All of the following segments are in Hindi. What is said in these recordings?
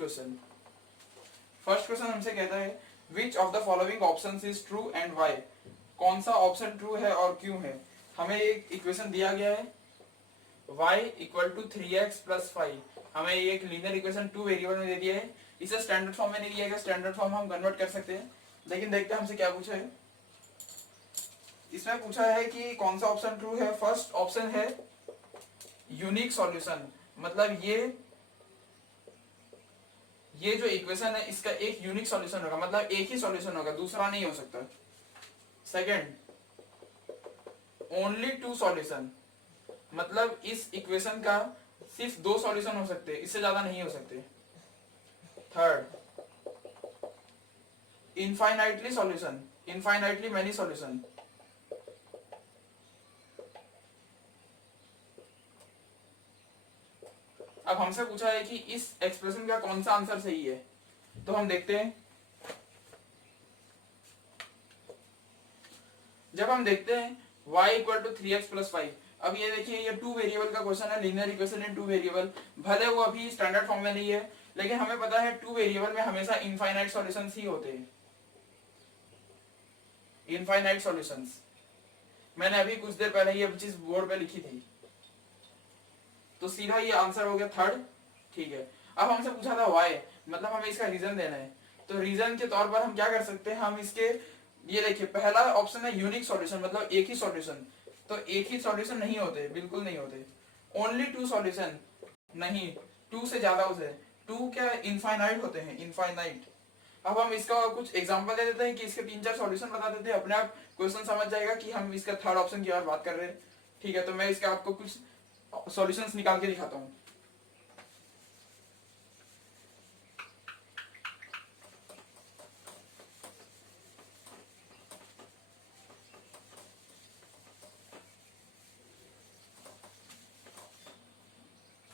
क्वेश्चन। फर्स्ट क्वेश्चन हमसे कहता है विच of the following options is true and why. कौन सा ऑप्शन ट्रू है और क्यों है। हमें एक इक्वेशन दिया गया है y equal to 3x plus 5। हमें ये एक लीनियर इक्वेशन टू वेरिएबल में दे दिया है। इसे स्टैंडर्ड फॉर्म में नहीं दिया गया, स्टैंडर्ड फॉर्म हम कन्वर्ट कर सकते हैं, लेकिन देखते हैं हमसे क्या पूछा है। इसमें पूछा है कि कौन सा ऑप्शन ट्रू है। फर्स्ट ऑप्शन है यूनिक सॉल्यूशन, मतलब ये जो इक्वेशन है इसका एक यूनिक सॉल्यूशन होगा, मतलब एक ही सॉल्यूशन होगा, दूसरा नहीं हो सकता। सेकंड, ओनली टू सॉल्यूशन, मतलब इस इक्वेशन का सिर्फ दो सॉल्यूशन हो सकते हैं, इससे ज्यादा नहीं हो सकते। Third, infinitely solution, infinitely many solution. अब हमसे पूछा है कि इस एक्सप्रेशन का कौन सा आंसर सही है, तो हम देखते हैं। जब हम देखते हैं y equal to 3x plus 5, अब ये देखिए ये टू वेरिएबल का क्वेश्चन है, linear equation in two variable. भले वो अभी स्टैंडर्ड फॉर्म में नहीं है, लेकिन हमें पता है टू वेरिएबल में हमेशा इनफाइनाइट सॉल्यूशंस ही होते हैं, इनफाइनाइट सॉल्यूशंस। मैंने अभी कुछ देर पहले ये चीज बोर्ड पे लिखी थी, तो सीधा ये आंसर हो गया थर्ड। ठीक है, अब हमसे पूछा था y, मतलब हमें इसका रीजन देना है। तो रीजन के तौर पर हम क्या कर सकते हैं, हम इसके ये देखिए पहला ऑप्शन है यूनिक सॉल्यूशन, मतलब एक ही सॉल्यूशन। तो एक ही सॉल्यूशन नहीं होते, बिल्कुल नहीं होते। ओनली टू सॉल्यूशन नहीं, टू से ज्यादा होते हैं। टू क्या इनफाइनाइट होते हैं, इनफाइनाइट। अब हम इसका कुछ एग्जांपल दे देते हैं कि इसके तीन चार सॉल्यूशन बता देते हैं, अपने आप क्वेश्चन समझ जाएगा कि हम इसका थर्ड ऑप्शन की और बात कर रहे हैं। ठीक है, तो मैं इसका आपको कुछ सॉल्यूशंस निकाल के दिखाता हूँ।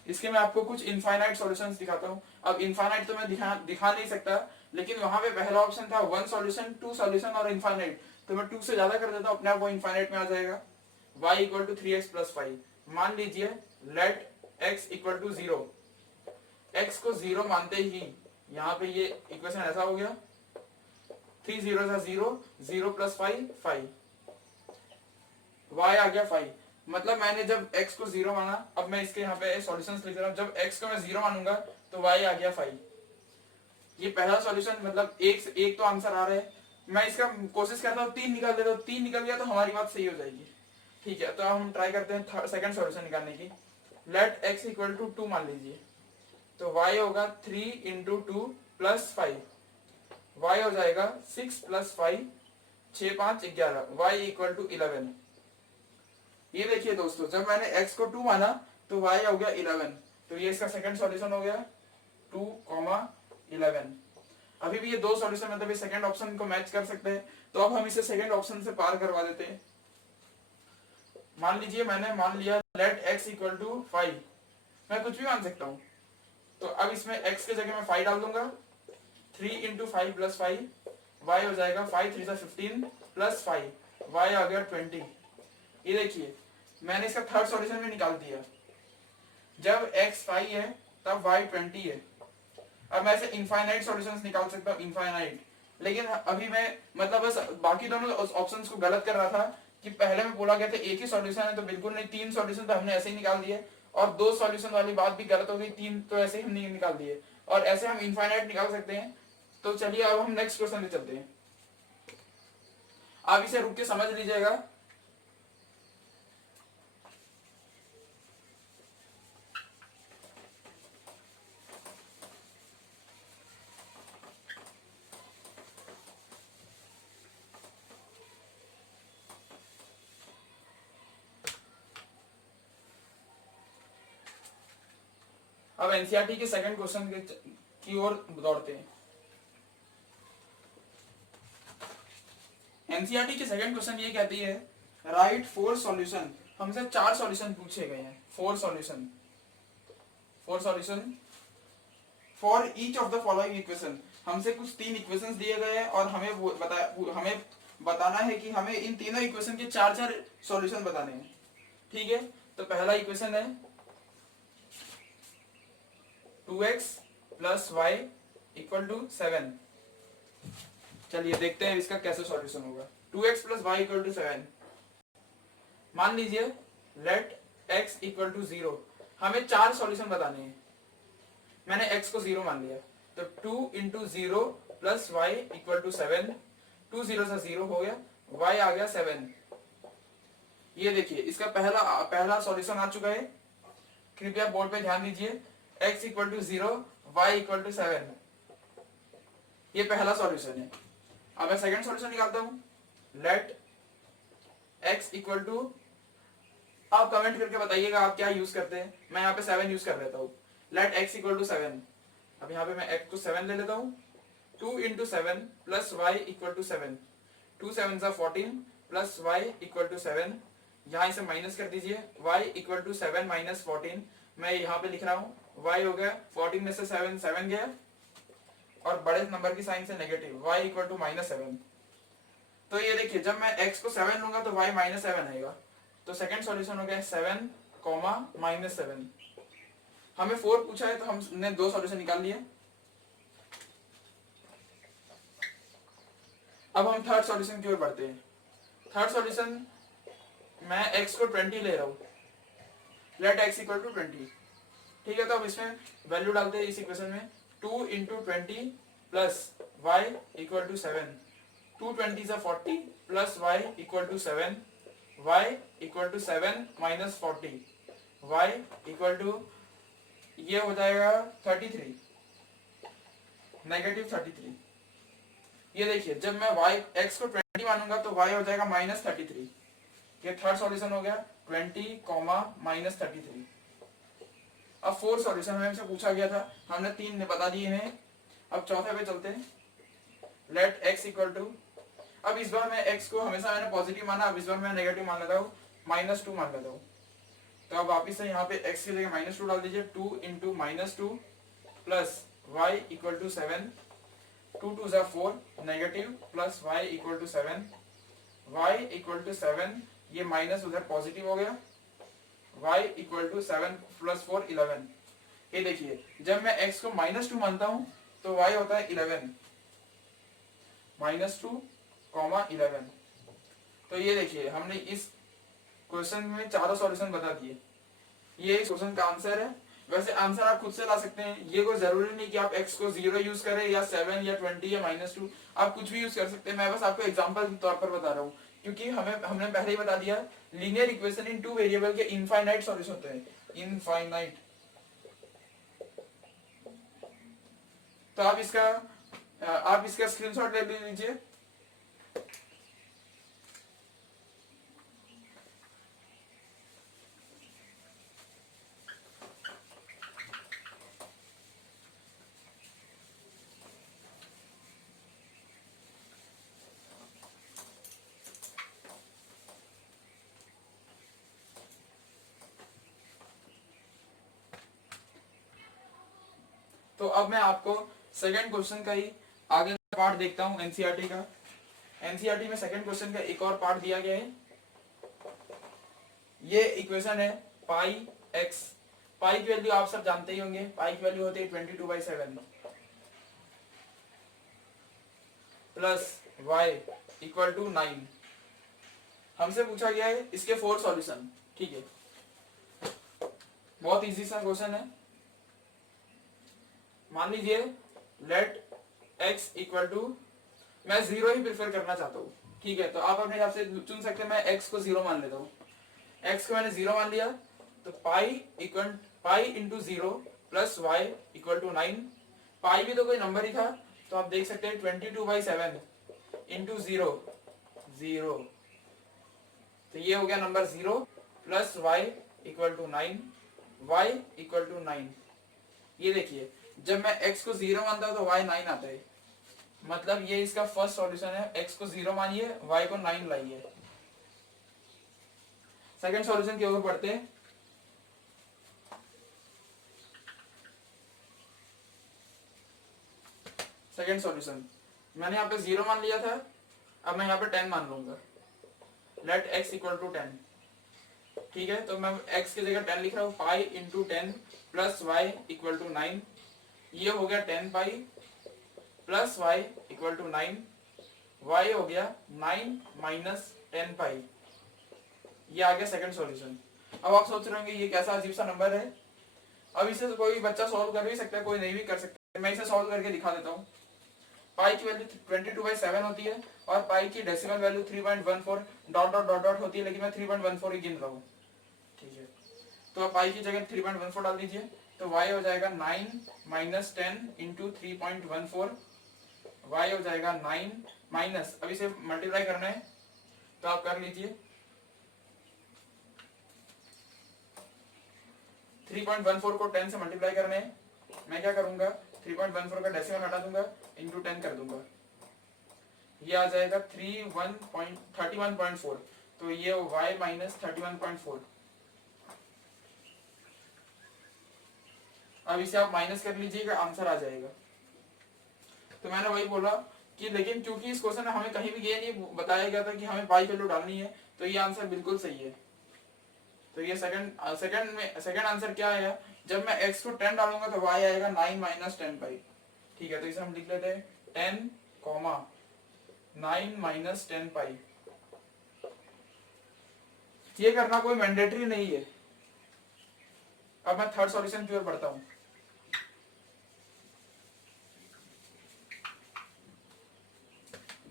इसके मैं आपको कुछ इनफाइनाइट सॉल्यूशंस दिखाता हूँ। अब इनफाइनाइट तो मैं दिखा नहीं सकता, लेकिन वहां पे पहला ऑप्शन था वन सॉल्यूशन, टू सॉल्यूशन और इनफाइनाइट, तो मैं टू से ज्यादा कर देता हूँ, अपने आप वो इनफाइनाइट में आ जाएगा। y equal to 3x plus 5। मान लीजिए let x equal to 0, x को 0 मानते ही यहाँ पे ये इक्वेशन ऐसा हो गया, 3 0 0, 0 प्लस 5 5, y आ गया 5। मतलब मैंने जब x को 0 माना, अब मैं इसके यहाँ पे सॉल्यूशंस लिख रहा हूँ, जब x को मैं 0 मानूंगा तो y आ गया 5। ये पहला सॉल्यूशन, मतलब एक तो आंसर आ रहा है। मैं इसका कोशिश करता हूँ 3 निकाल देता हूँ, 3 निकल गया तो हमारी बात सही हो जाएगी। ठीक है, तो अब हम ट्राई करते हैं सेकंड सॉल्यूशन निकालने की। लेट x इक्वल टू 2 मान लीजिए, तो y होगा 3 इंटू 2 प्लस 5, y हो जाएगा 6 प्लस 5, 6 5 11, y इक्वल टू 11। ये देखिए दोस्तों, जब मैंने x को 2 माना तो y हो गया 11, तो ये इसका सेकंड सॉल्यूशन हो गया 2, 11। अभी भी ये दो सॉल्यूशन, मतलब ये सेकंड ऑप्शन को मैच कर सकते हैं, तो अब हम इसे सेकंड ऑप्शन से पार करवा देते हैं। मान लीजिए मैंने मान लिया लेट x इक्वल टू 5, मैं कुछ भी मान सकता हूँ, तो अब इसमें x के जगह मैं 5 डाल दूंगा, 3 इंटू 5 प्लस 5, y हो जाएगा 5 3 15 प्लस 5, y आ गया 20। ये देखिए मैंने इसका थर्ड सॉल्यूशन में निकाल दिया, जब x 5 है तब y 20 है। अब मैं ऐसे इनफाइनाइट सॉल्यूशंस निकाल सकता हूँ, इनफाइनाइट। लेकिन अभी मैं मतलब बस बाकी दोनों ऑप्शंस को गलत कर रहा था कि पहले में बोला गया था एक ही सॉल्यूशन है, तो बिल्कुल नहीं, तीन सॉल्यूशन तो हमने ऐसे ही निकाल दिए, और दो सॉल्यूशन वाली बात भी गलत हो गई, तीन तो ऐसे ही हमने निकाल दिए, और ऐसे हम इनफाइनाइट निकाल सकते हैं। तो चलिए अब हम नेक्स्ट क्वेश्चन पे चलते हैं। आप इसे रुक के समझ लीजिएगा। अब एनसीईआरटी के सेकंड क्वेश्चन की ओर दौड़ते हैं। एनसीईआरटी की सेकंड क्वेश्चन ये कहती है राइट 4 सॉल्यूशन। हमसे 4 सॉल्यूशन पूछे गए हैं, 4 solution for each of the following equation. हमसे कुछ 3 इक्वेशंस दिए गए हैं और हमें बताना है कि हमें इन तीनों इक्वेशन के 4 सॉल्यूशन बताने हैं। ठीक है, तो पहला इक्वेशन है 2x plus Y equal to 7। चलिए देखते हैं इसका कैसे सॉल्यूशन होगा। 2x plus Y equal to 7। मान लीजिए लेट x इक्वल टू 0। हमें 4 सॉल्यूशन बताने हैं। मैंने x को 0 मान लिया, तो 2 into 0 plus Y equal to 7। 2 0 से 0 हो गया, y आ गया 7। ये देखिए इसका पहला सॉल्यूशन आ चुका है। कृपया बोर्ड पे ध्यान दीजिए, x equal to 0, Y equal to 7। ये पहला सॉल्यूशन है। अब मैं सेकंड सॉल्यूशन निकालता हूं। लेट x इक्वल टू, आप कमेंट करके बताइएगा आप क्या यूज करते हैं। मैं यहाँ पे 7 यूज कर लेता हूँ। Let x equal to 7। अब यहाँ पे मैं x को 7 ले लेता हूँ। 2 into 7 plus Y equal to 7। 2 7 सा 14 प्लस वाई इक्वल टू 7। यहाँ इसे माइनस कर दीजिए, y इक्वल टू 7 माइनस 14। मैं यहाँ पे लिख रहा हूँ y हो गया 14 में से 7 7 गया, और बड़े नंबर की साइन से negative, y equal to minus 7। तो ये देखिए जब मैं x को 7 लूंगा तो y माइनस 7 आएगा। तो सेकंड सॉल्यूशन हो गया 7 कॉमा माइनस 7। हमें 4 पूछा है तो हमने 2 सॉल्यूशन निकाल लिए। अब हम थर्ड सॉल्यूशन की ओर बढ़ते हैं। थर्ड सॉल्यूशन मैं x को 20 ले रहा हूं। Let x equal to 20। ठीक है, तो अब इसमें वैल्यू डालते हैं इस इक्वेशन में। 2 into 20 plus Y equal to 7। 2 20 से 40 plus Y equal to 7। y equal to 7 minus 40। y equal to, ये हो जाएगा 33, नेगेटिव 33। ये देखिए जब मैं x को 20 मानूंगा तो y हो जाएगा माइनस 33। ये थर्ड सॉल्यूशन हो गया 20 कॉमा माइनस 33। अब फोर्थ सॉल्यूशन हमसे पूछा गया था, हमने 3 बता दिए हैं। अब चौथे पे चलते हैं। लेट x इक्वल टू, अब इस बार मैं x को हमेशा मैंने पॉजिटिव माना, अब इस बार मैं नेगेटिव मान लेता हूँ, -2 मान लेता हूँ। तो अब वापिस से यहाँ पे x की जगह -2 डाल दीजिए। 2 into -2 plus Y equal to 7। 2 2 जा 4 negative plus y equal to 7। y equal to 7, ये माइनस उधर पॉजिटिव हो गया। y equal to 7 plus 4 11। ये देखिए जब मैं x को -2 मानता हूँ तो y होता है 11, -2 कॉमा 11। तो ये देखिए हमने इस क्वेश्चन में चारों सॉल्यूशन बता दिए। ये इस क्वेश्चन का आंसर है। वैसे आंसर आप खुद से ला सकते हैं, ये कोई जरूरी नहीं कि आप x को 0 यूज करें या 7 या 20 या -2, आप कुछ भी यूज कर सकते हैं। मैं बस आपको एग्जांपल के तौर पर बता रहा हूँ, क्योंकि हमने पहले ही बता दिया लीनियर इक्वेशन इन 2 वेरिएबल के इनफाइनाइट सॉल्यूशन होते हैं, इनफाइनाइट। तो आप इसका स्क्रीनशॉट ले लीजिए। तो अब मैं आपको सेकंड क्वेश्चन का ही आगे का पार्ट देखता हूं एनसीईआरटी का। एनसीईआरटी में सेकंड क्वेश्चन का एक और पार्ट दिया गया है। ये इक्वेशन है पाई एक्स। पाई की वैल्यू आप सब जानते ही होंगे, पाई की वैल्यू होती है 22/7 प्लस वाई इक्वल टू 9। हमसे पूछा गया है इसके 4 सॉल्यूशन। ठीक है, बहुत इजी सा क्वेश्चन है। मान लीजिए लेट x इक्वल टू, मैं 0 ही प्रेफर करना चाहता हूँ। ठीक है, तो आप अपने हिसाब से चुन सकते हैं। मैं x को 0 मान लेता हूँ। x को मैंने 0 मान लिया तो pi into 0 plus Y equal to 9। Pi भी तो कोई नंबर ही था, तो आप देख सकते हैं 22/7 इंटू 0 0, तो ये हो गया number 0 plus Y equal to 9, Y equal to 9। ये देखिए जब मैं x को 0 मानता हूं तो y 9 आता है। मतलब ये इसका फर्स्ट सॉल्यूशन है। x को 0 मानिए, y को 9 लाइए। सेकंड सॉल्यूशन के ऊपर पढ़ते हैं। सेकंड सॉल्यूशन मैंने यहाँ पे 0 मान लिया था, अब मैं यहाँ पे 10 मान लूंगा। Let x equal to 10। ठीक है, तो मैं x की जगह 10 लिख रहा हूँ। Pi into 10 plus Y equal to 9। ये हो गया 10 pi plus Y equal to 9, Y हो गया 9 माइनस 10 पाई। ये आ गया सेकंड सॉल्यूशन। अब आप सोच रहे होंगे ये कैसा अजीब सा नंबर है। अब इसे कोई बच्चा सॉल्व कर भी सकता है, कोई नहीं भी कर सकता। मैं इसे सॉल्व करके दिखा देता हूँ। पाई की वैल्यू 22/7 होती है और पाई की decimal value 3.14 dot dot dot dot होती है, लेकिन मैं 3.14 ही गिन रहा हूँ। ठीक है, तो आप पाई की जगह 3.14 डाल दीजिए, तो y हो जाएगा 9 माइनस 10 इंटू 3.14। y हो जाएगा 9 माइनस, अब इसे मल्टीप्लाई करना है तो आप कर लीजिए। 3.14 को 10 से मल्टीप्लाई करने हैं, मैं क्या करूंगा 3.14 का डेसिमल हटा दूंगा, इंटू 10 कर दूंगा, ये आ जाएगा 31.4। तो ये y माइनस 31.4। अब इसे आप माइनस कर लीजिएगा, आंसर आ जाएगा। तो मैंने वही बोला कि लेकिन क्योंकि इस क्वेश्चन में हमें कहीं भी ये नहीं बताया गया था कि हमें पाई वैल्यू डालनी है, तो ये आंसर बिल्कुल सही है। तो ये सेकंड आंसर क्या आया, जब मैं x को 10 डालूंगा तो y आएगा 9 माइनस 10 पाई। ठीक है, तो इसे हम लिख लेते हैं 10 कॉमा 9 माइनस 10 पाई। ये करना कोई मैंडेटरी नहीं है। अब मैं थर्ड सॉल्यूशन की ओर बढ़ता हूं।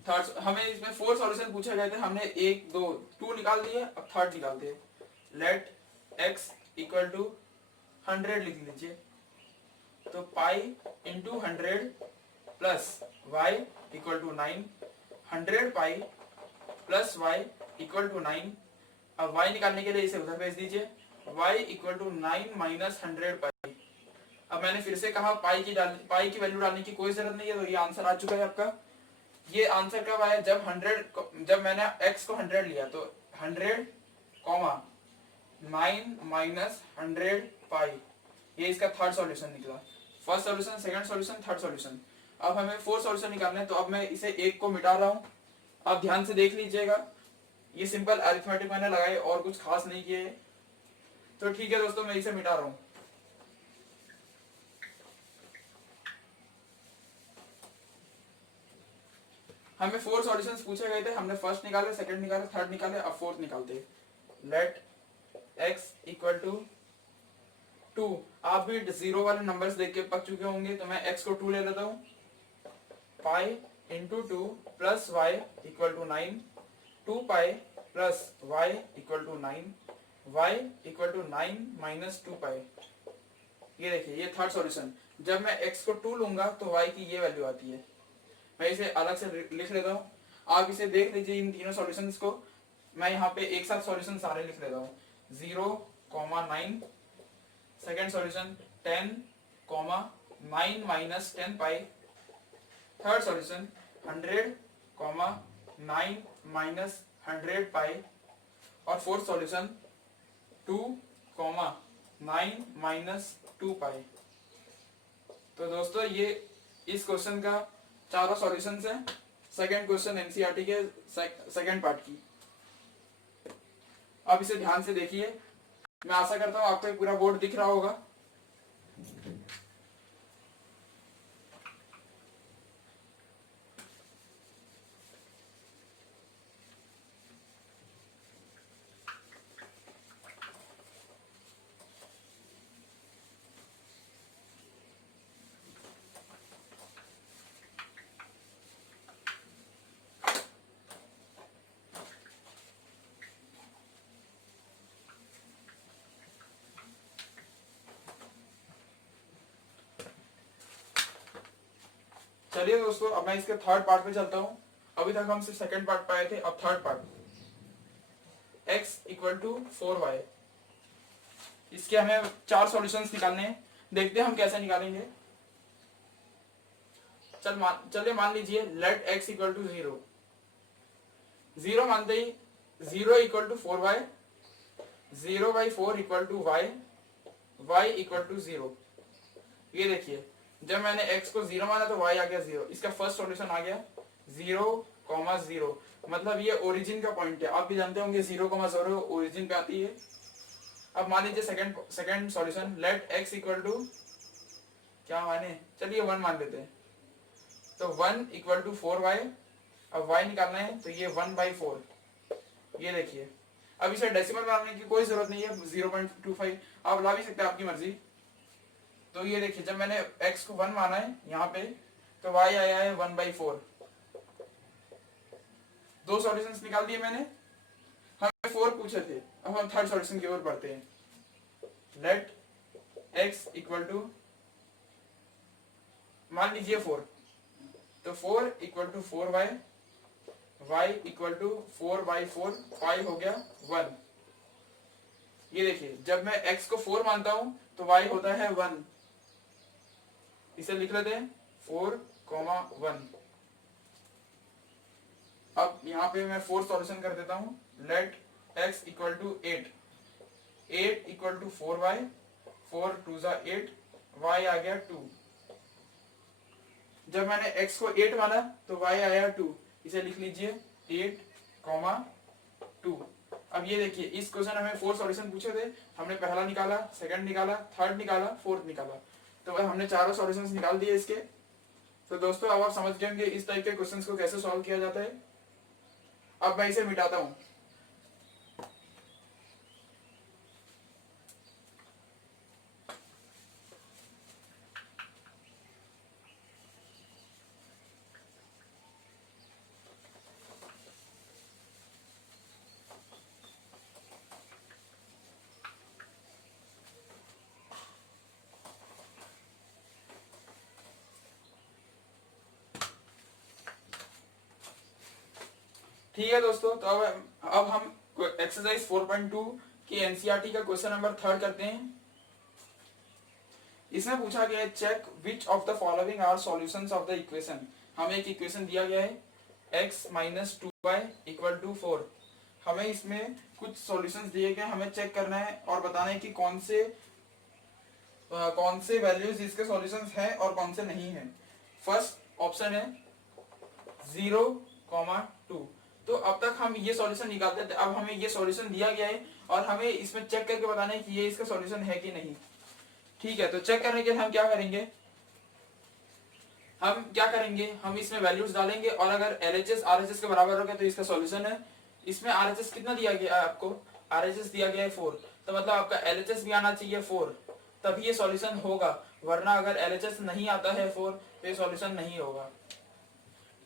थर्ड, हमें इसमें 4 सॉल्यूशन पूछे गए थे, हमने 1 2 2 निकाल दिए, अब थर्ड निकालते हैं। लेट x इक्वल टू 100 लिख लीजिए, तो pi into 100 plus Y equal to 9, 100 pi plus Y equal to 9। अब y निकालने के लिए इसे उधर भेज दीजिए, y इक्वल टू 9 माइनस 100 पाई। अब मैंने फिर से कहा पाई की वैल्यू डालने की कोई जरूरत नहीं है, तो ये आंसर आ चुका है आपका। ये आंसर कब आया, जब मैंने x को 100 लिया, तो 100 कॉमा 9 माइनस 100 पाई, ये इसका थर्ड सॉल्यूशन निकला। First solution, second solution, third solution. अब हमें फोर्थ सॉल्यूशन निकालना है, तो अब मैं इसे एक को मिटा रहा हूं, आप ध्यान से देख लीजिएगा। ये सिंपल अरिथमेटिक मैंने लगाई और कुछ खास नहीं किए। तो ठीक है दोस्तों, मैं इसे मिटा रहा हूं। हमें 4 सॉल्यूशंस पूछे गए थे, हमने फर्स्ट निकाले, सेकंड निकाले, थर्ड निकाले, अब फोर्थ निकालते हैं। Let x equal to 2। आप भी जीरो वाले नंबर्स देख के पक चुके होंगे, तो मैं x को 2 ले लेता हूं। Pi into 2 plus Y equal to 9, 2 pi plus Y equal to 9, Y equal to 9 minus 2 pi. ये देखिए, ये थर्ड सॉल्यूशन। जब मैं x को 2 लूंगा तो y की ये वैल्यू आती है। मैं इसे अलग से लिख लेता हूँ, आप इसे देख लीजिए इन तीनों सॉल्यूशंस को। मैं यहाँ पे एक साथ सॉल्यूशन सारे लिख लेता हूँ। 0,9, सेकेंड सॉल्यूशन 10, 9 माइनस 10 पाई, थर्ड सॉल्यूशन 100, 9 माइनस 100 पाई, और फोर्थ सॉल्यूशन 2, 9 माइनस 2 पाई। तो दोस्तों ये इस क्वेश्चन का चारों सॉल्यूशंस हैं, सेकंड क्वेश्चन एनसीईआरटी के सेकंड पार्ट की। अब इसे ध्यान से देखिए, मैं आशा करता हूं आपको पूरा बोर्ड दिख रहा होगा। चलिए दोस्तों, अब मैं इसके थर्ड पार्ट पे चलता हूँ। अभी तक हम सिर्फ सेकंड पार्ट पे आए थे, अब third part. x equal to 4y, इसके हमें 4 सॉल्यूशंस निकालने हैं। देखते हैं हम कैसे निकालेंगे। चलिए मान लीजिए लेट x इक्वल टू 0। 0 मानते ही 0 equal to 4y, 0/4 equal to y, y equal to 0। ये देखिए, जब मैंने x को 0 माना तो y आ गया 0। इसका फर्स्ट सॉल्यूशन आ गया 0,0, मतलब ये ओरिजिन का पॉइंट है। आप भी जानते होंगे 0,0 ओरिजिन पे आती है। अब मान लीजिए second solution, let x equal to क्या माने, चलिए 1 मान लेते हैं। तो 1 इक्वल टू 4y, अब y निकालना है तो ये 1/4, ये देखिए। अब इसे डेसिमल बनाने की कोई जरूरत नहीं है, 0.25 आप ला भी सकते हैं, आपकी मर्जी। तो ये देखिए जब मैंने x को 1 माना है यहाँ पे, तो y आया है 1/4। दो सॉल्यूशंस निकाल दिए मैंने, हमें 4 पूछे थे। अब हम थर्ड सॉल्यूशन की ओर बढ़ते हैं। लेट x इक्वल टू, मान लीजिए 4, तो 4 equal to 4y, y equal to 4/4, 5 हो गया 1। ये देखिए जब मैं x को 4 मानता हूं तो y होता है 1। इसे लिख लेते हैं 4,1। अब यहाँ पे मैं 4 सॉल्यूशन कर देता हूँ। Let x equal to 8, 8 equal to 4y, 4 2 जा 8, y आ गया 2। जब मैंने x को 8 माना तो y आया 2, इसे लिख लीजिए 8,2। अब ये देखिए इस क्वेश्चन हमें 4 सॉल्यूशन पूछे थे, हमने पहला निकाला, सेकंड निकाला, थर्ड निकाला, फोर्थ निकाला, तो हमने चारों सॉल्यूशंस निकाल दिए इसके। तो दोस्तों अब आप समझ गए होंगे इस टाइप के क्वेश्चंस को कैसे सॉल्व किया जाता है। अब मैं इसे मिटाता हूँ। ठीक है दोस्तों, तो अब हम एक्सरसाइज 4.2 की एनसीईआरटी का क्वेश्चन नंबर 3 करते हैं। इसमें पूछा गया है check which of the following are solutions of the equation. हमें एक इक्वेशन दिया गया है x minus 2y equal to 4। हमें इसमें कुछ सॉल्यूशंस दिए गए, हमें चेक करना है और बताना है कि कौन से वैल्यूज इसके सॉल्यूशंस हैं और कौन से नहीं हैं। फर्स्ट ऑप्शन है 0,2। तो अब तक हम ये सॉल्यूशन निकालते थे, अब हमें ये सॉल्यूशन दिया गया है और हमें इसमें चेक करके बताना है कि ये इसका सॉल्यूशन है कि नहीं। ठीक है, तो चेक करने के लिए हम क्या करेंगे, हम इसमें वैल्यूज डालेंगे और अगर LHS RHS के बराबर हो गया तो इसका सॉल्यूशन है। इसमें RHS कितना दिया गया है आपको, RHS दिया गया है 4, तो मतलब आपका LHS भी आना चाहिए 4, तभी ये सॉल्यूशन होगा, वरना अगर LHS नहीं आता है 4 तो ये सॉल्यूशन नहीं होगा।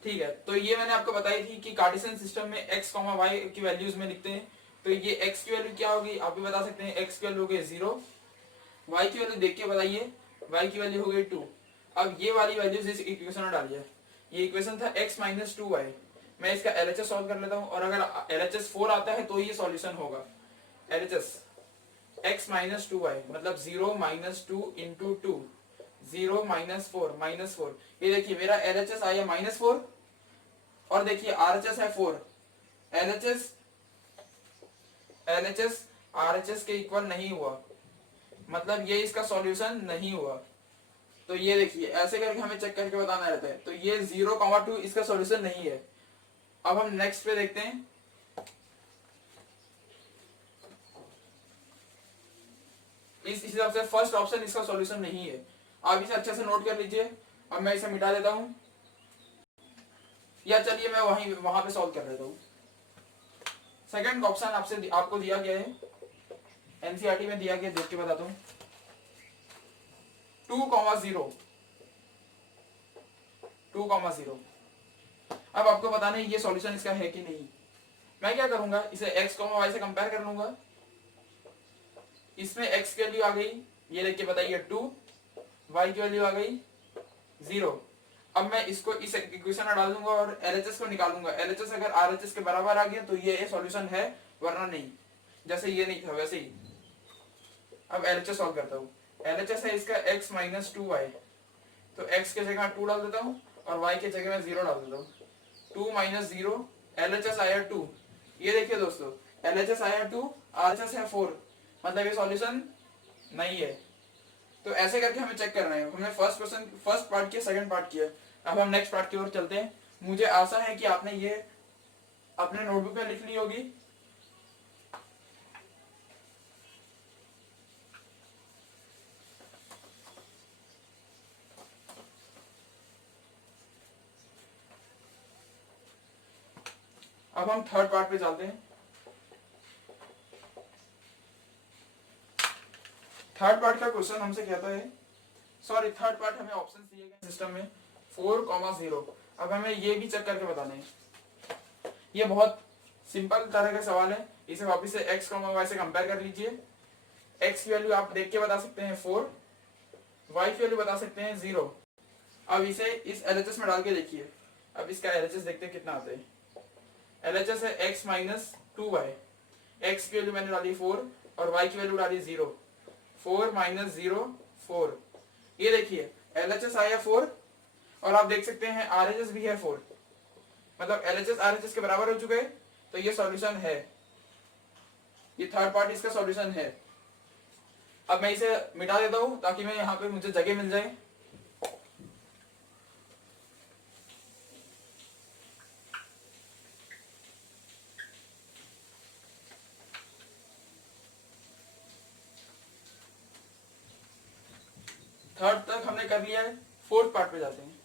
ठीक है, तो ये मैंने आपको बताई थी कि कार्टेशियन सिस्टम में x, y की वैल्यूज में लिखते हैं। तो ये x की वैल्यू क्या होगी आप भी बता सकते हैं, x की वैल्यू होगी 0, y की वैल्यू देख के बताइए, y की वैल्यू हो गई 2। अब ये वाली वैल्यूज इस इक्वेशन में डालिए। ये इक्वेशन था x माइनस 2y, मैं इसका LHS सॉल्व कर लेता हूँ और अगर LHS 4 आता है तो ये सॉल्यूशन होगा। LHS x माइनस 2y मतलब 0 माइनस 2 इंटू 2, 0 माइनस 4 माइनस 4। ये देखिए मेरा LHS आया -4 और देखिए RHS है 4। LHS RHS के इक्वल नहीं हुआ, मतलब ये इसका सॉल्यूशन नहीं हुआ। तो ये देखिए ऐसे करके हमें चेक करके बताना रहता है। तो ये 0,2 इसका सॉल्यूशन नहीं है। अब हम नेक्स्ट पे देखते हैं। इस हिसाब से फर्स्ट ऑप्शन इसका सॉल्यूशन नहीं है, आप इसे अच्छे से नोट कर लीजिए। अब मैं इसे मिटा देता हूं, या चलिए मैं वहां पे सॉल्व कर लेता हूं। सेकंड ऑप्शन आपको दिया गया है, एनसीईआरटी में दिया गया, देख के बताता हूं। 2,0, 2,0। अब आपको बताना है ये सॉल्यूशन इसका है कि नहीं। मैं क्या करूंगा, इसे x, y से कंपेयर कर लूंगा। इसमें x की वैल्यू आ गई, ये देख के बताइए 2, y की वैल्यू आ गई 0। अब मैं इसको इस इक्वेशन में डाल दूंगा और LHS को निकालूंगा। LHS अगर RHS के बराबर आ गया तो ये सॉल्यूशन है, वरना नहीं। जैसे ये नहीं था वैसे ही। अब LHS सॉल्व करता हूँ। LHS है इसका x माइनस 2y, तो x के जगह 2 डाल देता हूँ और y के जगह में 0 डाल देता हूँ। 2 माइनस 0, LHS आया 2। ये देखिए दोस्तों, LHS आया 2, RHS है 4, मतलब ये सॉल्यूशन नहीं है। तो ऐसे करके हमें चेक करना है। हमने फर्स्ट पार्ट किया, सेकंड पार्ट किया, अब हम नेक्स्ट पार्ट की ओर चलते हैं। मुझे आशा है कि आपने ये अपने नोटबुक में लिख ली होगी। अब हम थर्ड पार्ट पे चलते हैं। थर्ड पार्ट का क्वेश्चन हमसे कहता है, सॉरी थर्ड पार्ट हमें ऑप्शन दिए गए सिस्टम में 4,0। अब हमें ये भी चेक करके बताना है। ये बहुत सिंपल तरह का सवाल है, इसे वापस से x, y से कंपेयर कर लीजिए। x की वैल्यू आप देख के बता सकते हैं 4, y की वैल्यू बता सकते हैं 0। अब इसे इस LHS में डाल के देखिए। अब इसका LHS देखते हैं कितना आता है। LHS है x माइनस 2y। x की वैल्यू मैंने डाली 4 और y की वैल्यू डाली 0। 4 माइनस 0 4। ये देखिए LHS आया 4 और आप देख सकते हैं RHS भी है 4, मतलब LHS RHS के बराबर हो चुके हैं। तो ये सॉल्यूशन है, ये थर्ड पार्ट इसका सॉल्यूशन है। अब मैं इसे मिटा देता हूं ताकि मैं यहाँ पे मुझे जगह मिल जाए। थर्ड तक हमने कर लिया है, फोर्थ पार्ट पे जाते हैं।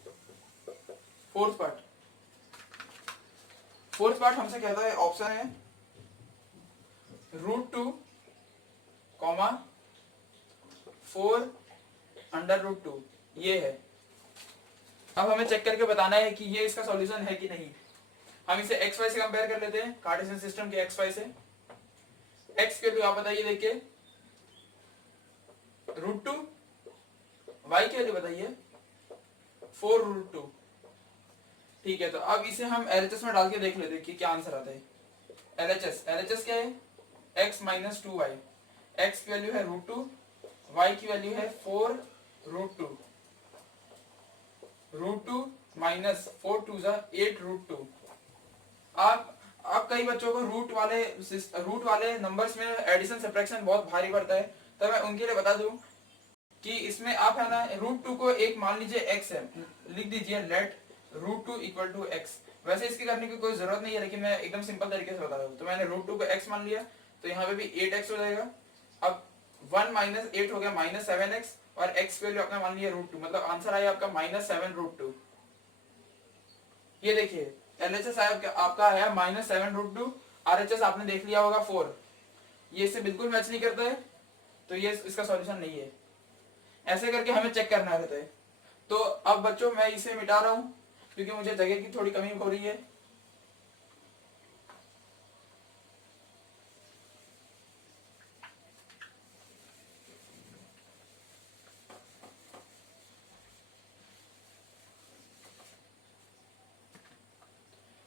फोर्थ पार्ट हमसे कहता है, ऑप्शन है √2, 4 अंडर √2 ये है। अब हमें चेक करके बताना है कि ये इसका सॉल्यूशन है कि नहीं। हम इसे एक्स वाई से कंपेयर कर लेते हैं, कार्टेशियन सिस्टम के एक्स वाई से। एक्स के लिए आप बताइए देखिए √2, वाई के लिए बताइए 4√2। ठीक है, तो अब इसे हम LHS में डाल के देख लेते हैं कि क्या आंसर आता है। LHS क्या है, x माइनस 2y। x की वैल्यू है √2, y की वैल्यू है 4√2। √2 माइनस 4 2 8√2। आप कई बच्चों को रूट वाले नंबर्स में एडिशन सब्ट्रैक्शन बहुत भारी पड़ता है, तो मैं उनके लिए बता दूं कि इसमें आप है ना √2 को एक मान लीजिए x है, लिख दीजिए लेट √2 इक्वल टू x। वैसे इसके करने की कोई जरूरत नहीं है, लेकिन मैं एकदम सिंपल तरीके से बता रहा हूँ। तो मैंने √2 को x मान लिया, तो यहाँ पे भी 8x हो जाएगा। अब 1 माइनस 8 हो गया माइनस 7x, और x की वैल्यू आपने मान लिया √2, मतलब आंसर आया आपका माइनस 7√2। ये देखिए LHS आपका आया माइनस 7√2, RHS आपने देख लिया होगा 4। ये इससे बिल्कुल मैच नहीं करता है, तो ये इसका सॉल्यूशन नहीं है। ऐसे करके हमें चेक करना रहता है। तो अब बच्चों मैं इसे मिटा रहा हूं क्योंकि मुझे जगह की थोड़ी कमी हो रही है।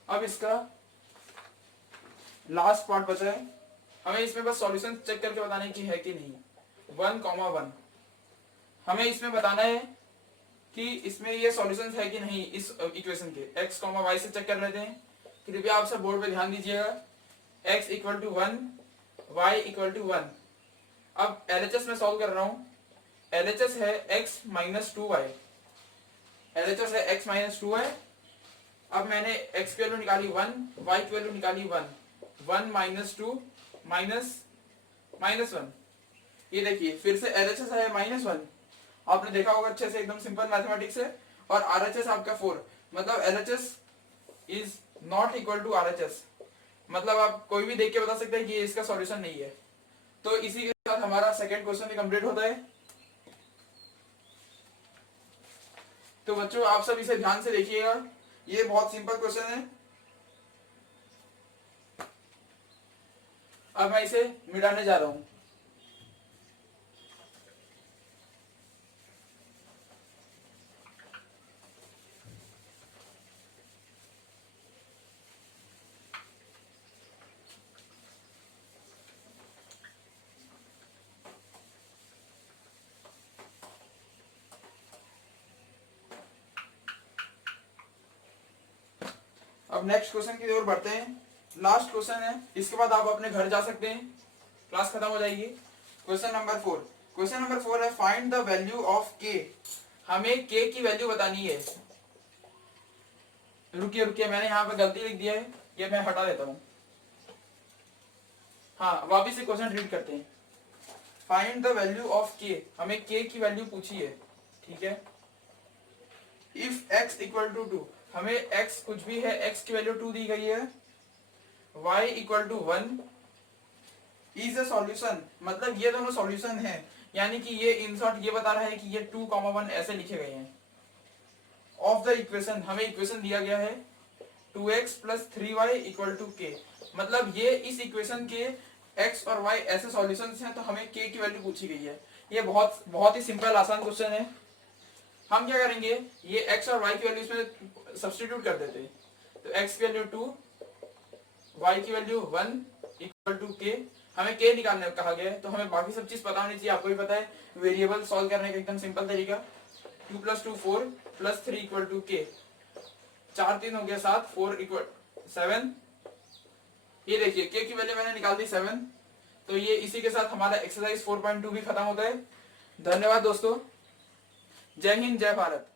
अब इसका लास्ट पार्ट बचा है, हमें इसमें बस सॉल्यूशन चेक करके बताने की है कि नहीं। 1,1 हमें इसमें बताना है कि इसमें ये सॉल्यूशंस है कि नहीं इस इक्वेशन के। x, y से चेक कर लेते हैं। कृपया आप सब बोर्ड पे ध्यान दीजिएगा। x equal to 1, y equal to 1। अब LHS में सॉल्व कर रहा हूं। LHS है x माइनस 2y। LHS है x माइनस 2y। अब मैंने x की वैल्यू निकाली 1, y की वैल्यू निकाली 1। 1 माइनस 2 माइनस 1। ये देखिए फिर से LHS है -1। आपने देखा होगा अच्छे से, एकदम सिंपल मैथमेटिक्स है। और RHS आपका 4, मतलब LHS is not equal to RHS, मतलब आप कोई भी देख के बता सकते हैं कि ये इसका सॉल्यूशन नहीं है। तो इसी के साथ हमारा सेकंड क्वेश्चन भी कंप्लीट होता है। तो बच्चों आप सब इसे ध्यान से देखिएगा, ये बहुत सिंपल क्वेश्चन है। अब मैं इसे मिटाने जा रहा हूं। अब नेक्स्ट क्वेश्चन की ओर बढ़ते हैं। लास्ट क्वेश्चन है, इसके बाद आप अपने घर जा सकते हैं, क्लास खत्म हो जाएगी। Question number 4। क्वेश्चन नंबर 4 है find the value of k। हमें k की वैल्यू बतानी है। रुकिए मैंने यहाँ पे गलती लिख दिया है, ये मैं हटा देता हूँ। हाँ वापिस से क्वेश्चन रीड करते हैं। Find the value of k, हमें k की वैल्यू पूछी है, ठीक है। इफ x इक्वल टू 2, हमें x कुछ भी है, x की वैल्यू 2 दी गई है। y equal to 1 is a solution, मतलब ये दोनों सॉल्यूशन है, यानी कि ये इन शॉर्ट ये बता रहा है कि ये 2,1 ऐसे लिखे गए हैं ऑफ द इक्वेशन। हमें इक्वेशन दिया गया है 2x plus 3y equal to k, मतलब ये इस इक्वेशन के x और y ऐसे सॉल्यूशंस हैं, तो हमें k की वैल्यू पूछी गई है। ये बहुत बहुत ही सिंपल आसान क्वेश्चन है। हम क्या करेंगे, ये x और y की वैल्यू इसमें सब्स्टिट्यूट कर देते हैं, तो x की वैल्यू 2, y की वैल्यू 1 इक्वल टू k। हमें k निकालने कहा गया है, तो हमें बाकी सब चीज पता होनी चाहिए, आपको भी पता है वेरिएबल सॉल्व करने का एकदम सिंपल तरीका। 2 + 2 4 + 3 इक्वल टू k, 4 3 हो गया 7, 4 इक्वल 7। ये देखिए k की वैल्यू मैंने निकाल दी 7। तो ये इसी के साथ हमारा एक्सरसाइज 4.2 भी खत्म होता है। धन्यवाद दोस्तों, जय हिंद जय भारत।